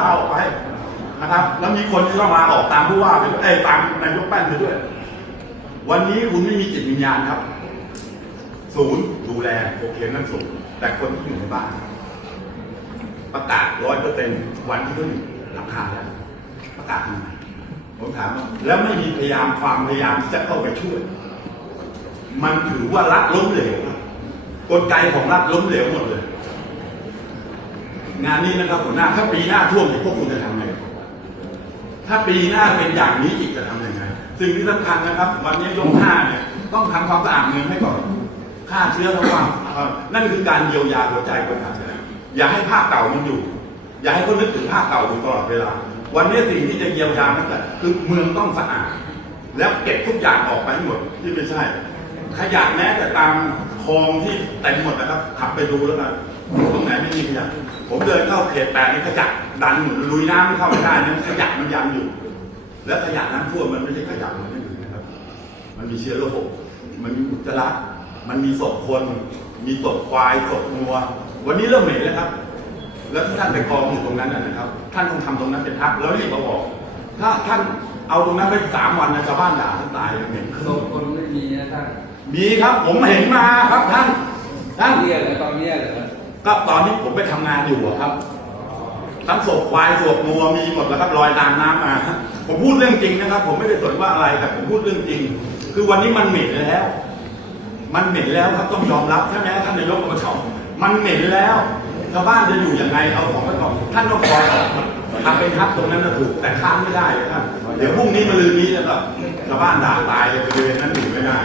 ลาออกไปนะครับ แล้วมีคนที่ต้องลาออกตามผู้ว่าไปด้วยเอ้ตามนายกแป้นไปด้วย วันนี้คุณไม่มีจิตวิญญาณครับ ศูนย์ดูแลโอเคนั่นศูนย์แต่คนที่อยู่ในบ้าน ประกาศร้อยเปอร์เซ็นต์วันที่เขาอยู่หลังคาแล้วประกาศทำไมผมถามว่าแล้วไม่มีพยายามความพยายามที่จะเข้าไปช่วย มันถือว่ารัฐล้มเหลวกลไกของรัฐล้มเหลวหมดเลย งานนี้นะครับหัวหน้าถ้าปีหน้าท่วมอีกพวกคุณจะทำไงถ้าปีหน้าเป็นอย่างนี้อีกจะทำยังไงสิ่งที่สำคัญนะครับ วันนี้ยกห้าเนี่ยต้องทำความสะอาดเมืองให้ก่อนฆ่าเชื้อทั้งวันนั่นคือการเยียวยาหัวใจคนไทยนะอย่าให้ภาพเก่ามันอยู่ อย่าให้คนนึกถึงภาพเก่าอยู่ตลอดเวลา วันนี้สิ่งที่จะเยียวยานั่นแหละคือเมืองต้องสะอาด แล้วเก็บทุกอย่างออกไปให้หมดที่ไม่ใช่ ขยะแม้แต่ตามคลองที่เต็มหมดนะครับขับไปดูแล้วกัน ตรงไหนไม่มีขยะผมเดินเข้าเขตแปดนี่ขยะดันหมดลุยน้ำไม่เข้าไม่ได้นะขยะมันยันอยู่ แล้วขยะน้ำท่วมมันไม่ใช่ขยะมันไม่อื่นนะครับ มันมีเชื้อโรคมันมีอุจจาระมันมีศพคน มีศพควายศพงัว วันนี้เริ่มเหม็นแล้วครับ แล้วที่ท่านไปกองอยู่ตรงนั้นนะนะครับ ท่านต้องทำตรงนั้นเป็นทักแล้วรีบมาบอก ถ้าท่านเอาตรงนั้นไปสามวันนะชาวบ้านด่าท่านตายเหม็นศพคนไม่มีนะท่านมีครับผมเห็นมาครับท่านท่านเนี่ยเหรอตอนเนี้ยเหรอ ก็ตอนที่ผมไปทำงานอยู่ครับ ทั้งศพควายศพงัวมีหมดแล้วครับลอยตามน้ำมา ผมพูดเรื่องจริงนะครับ ผมไม่ได้สนว่าอะไรแต่ผมพูดเรื่องจริง คือวันนี้มันเหม็นแล้ว มันเหม็นแล้วครับต้องยอมรับท่านแม้ท่านนายกอบจมันเหม็นแล้วชาวบ้านจะอยู่ยังไงเอาของไปก่อนท่านต้องคอยออกทำเป็นทับตรงนั้นนะถูกแต่ค้านไม่ได้เลยท่านเดี๋ยวพรุ่งนี้มาลืนนี้แล้วก็ชาวบ้านด่าตายเลยบริเวณนั้นอยู่ไม่ได้